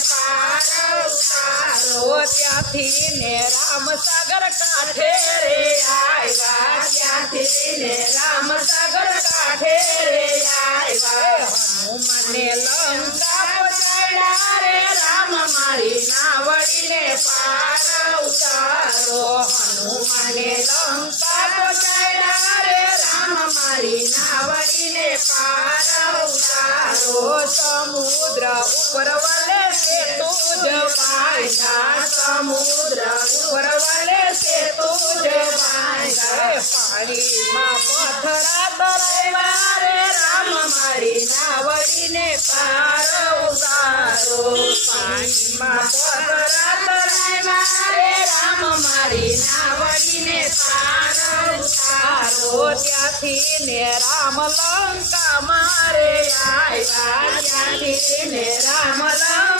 પાર ઉતારો ત્યાંથી ને રામસાગર કાંઠે રે આવ્યા ત્યાંથી ને રામસાગર કાંઠે રે આવ્યા હનુમાને લંકા પહોંચાડ્યા રે રામ મારી નાવડીને પાર ઉતારો હનુમાને લંકા પહોંચાડ્યા રે રામ મારી નાવડીને પાર ઉતારો સમુદ્ર ઉપર વલે સેતુ જ બાંધ્યા સમુદ્ર ઉપર વલે સેતુ જ બાંધ્યા પાણીમાં પથરા તરાવ્યા રે રામ મારી નાવડીને પાર ઉતારો પાણીમાં પથરા તરાવ્યા રે રામ મારી નાવડીને પાર ઉતારો ત્યાંથી ને રામ લંકા મારે આવ્યા ત્યાંથી ને રામ